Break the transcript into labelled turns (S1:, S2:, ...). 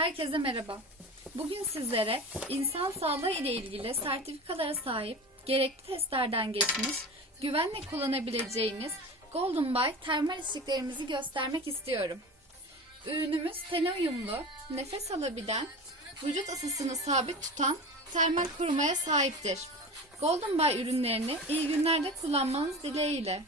S1: Herkese merhaba. Bugün sizlere insan sağlığı ile ilgili sertifikalara sahip, gerekli testlerden geçmiş, güvenle kullanabileceğiniz Golden Bay termal ışıklarımızı göstermek istiyorum. Ürünümüz tene uyumlu, nefes alabilen, vücut ısısını sabit tutan termal korumaya sahiptir. Golden Bay ürünlerini iyi günlerde kullanmanız dileğiyle.